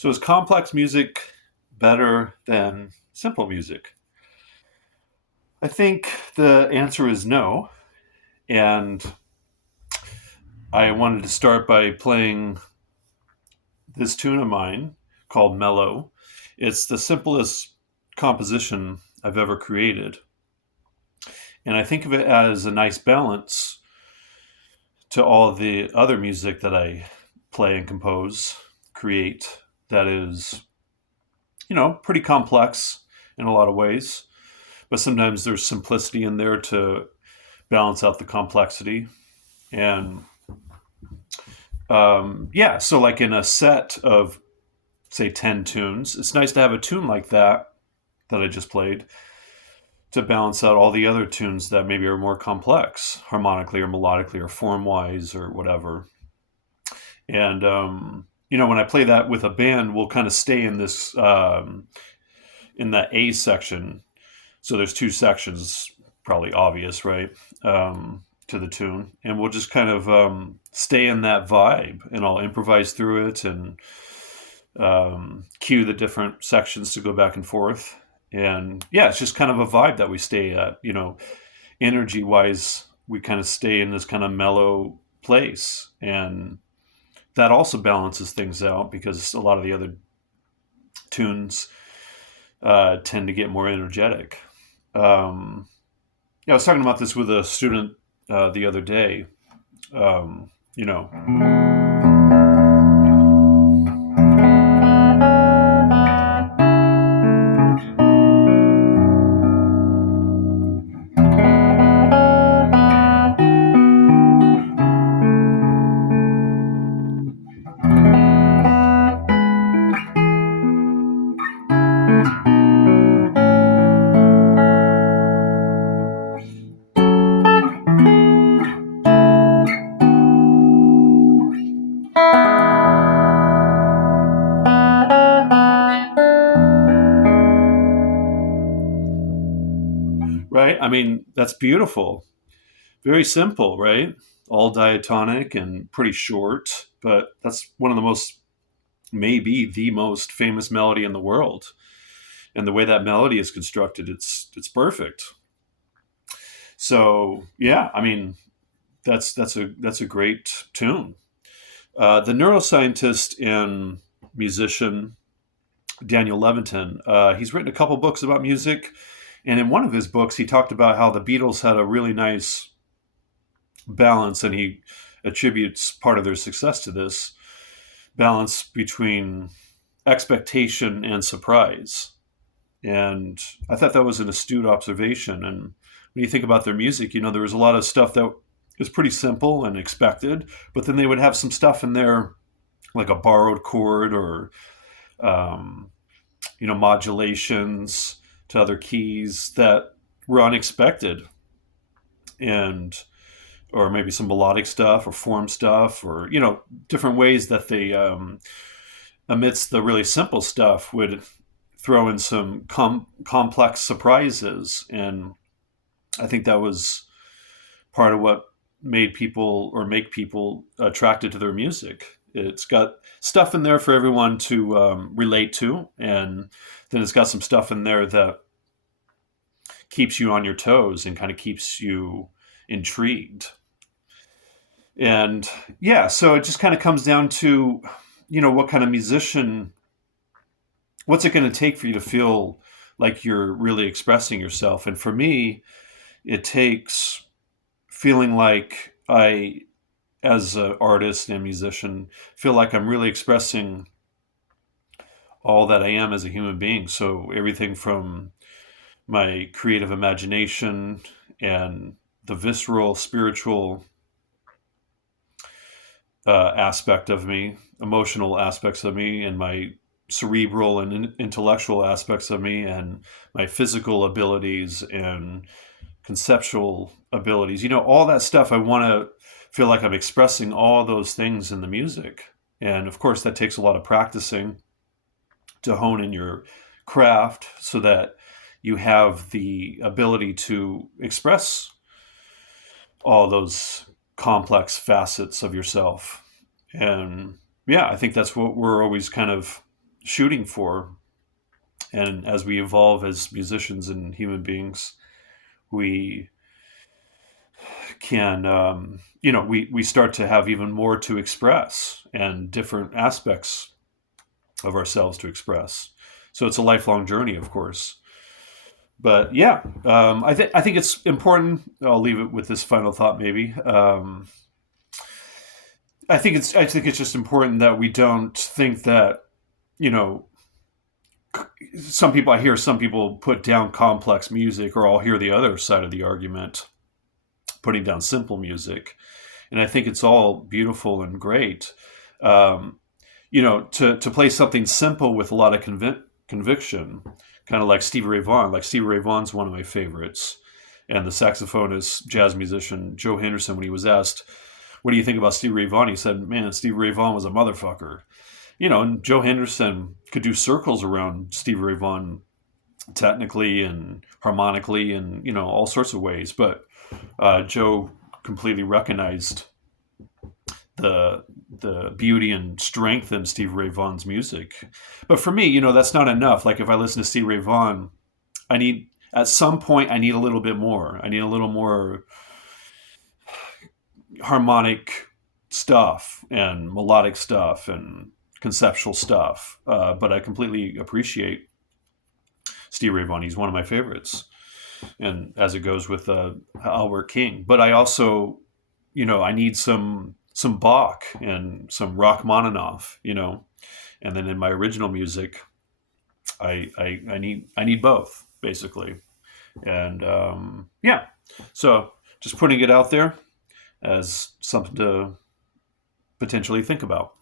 So is complex music better than simple music? I think the answer is no. And I wanted to start by playing this tune of mine called Mellow. It's the simplest composition I've ever created. And I think of it as a nice balance to all the other music that I play and compose, create, that is, pretty complex in a lot of ways. But sometimes there's simplicity in there to balance out the complexity. And yeah, so like in a set of, say, 10 tunes, it's nice to have a tune like that I just played to balance out all the other tunes that maybe are more complex, harmonically or melodically or form wise or whatever. And, when I play that with a band, we'll kind of stay in this, in that A section. So there's two sections, probably obvious, right? To the tune. And we'll just kind of stay in that vibe, and I'll improvise through it and cue the different sections to go back and forth. And yeah, it's just kind of a vibe that we stay at, energy wise, we kind of stay in this kind of mellow place. And that also balances things out because a lot of the other tunes tend to get more energetic. Yeah, I was talking about this with a student the other day. Um, you know, right? I mean, that's beautiful. Very simple, right? All diatonic and pretty short, but that's one of the most, maybe the most famous melody in the world. And the way that melody is constructed, it's perfect. So yeah, I mean, that's a great tune. The neuroscientist and musician Daniel Levitin, he's written a couple books about music, and in one of his books, he talked about how the Beatles had a really nice balance, and he attributes part of their success to this balance between expectation and surprise. And I thought that was an astute observation. And when you think about their music, there was a lot of stuff that was pretty simple and expected, but then they would have some stuff in there like a borrowed chord or um, modulations to other keys that were unexpected, and or maybe some melodic stuff or form stuff, or different ways that they amidst the really simple stuff would throw in some complex surprises. And I think that was part of what made people or make people attracted to their music. It's got stuff in there for everyone to relate to, and then it's got some stuff in there that keeps you on your toes and kind of keeps you intrigued. And yeah, so it just kind of comes down to, what kind of musician, what's it going to take for you to feel like you're really expressing yourself? And for me, it takes feeling like I, as an artist and musician, feel like I'm really expressing all that I am as a human being. So everything from my creative imagination and the visceral, spiritual aspect of me, emotional aspects of me, and my cerebral and intellectual aspects of me, and my physical abilities and conceptual abilities. All that stuff. I want to feel like I'm expressing all those things in the music. And of course, that takes a lot of practicing to hone in your craft so that you have the ability to express all those complex facets of yourself. And yeah, I think that's what we're always kind of shooting for. And as we evolve as musicians and human beings, we can, we start to have even more to express and different aspects of ourselves to express. So it's a lifelong journey, of course. But yeah, I think it's important. I'll leave it with this final thought, maybe. I think it's just important that we don't think that, you know I hear some people put down complex music, or I'll hear the other side of the argument putting down simple music, and I think it's all beautiful and great. Um, to play something simple with a lot of conviction, kind of like Stevie Ray Vaughan. Like Stevie Ray Vaughan's one of my favorites, and the saxophonist, jazz musician Joe Henderson, when he was asked, "What do you think about Stevie Ray Vaughan?" he said, "Man, Stevie Ray Vaughan was a motherfucker." And Joe Henderson could do circles around Stevie Ray Vaughan technically and harmonically and all sorts of ways, but Joe completely recognized the beauty and strength in Stevie Ray Vaughan's music. But for me, that's not enough. Like if I listen to Stevie Ray Vaughan, I need at some point I need a little bit more. I need a little more harmonic stuff and melodic stuff and conceptual stuff. But I completely appreciate Stevie Ray Vaughan. He's one of my favorites, and as it goes with Albert King. But I also, I need some Bach and some Rachmaninoff, and then in my original music, I need both basically, and yeah, so just putting it out there as something to potentially think about.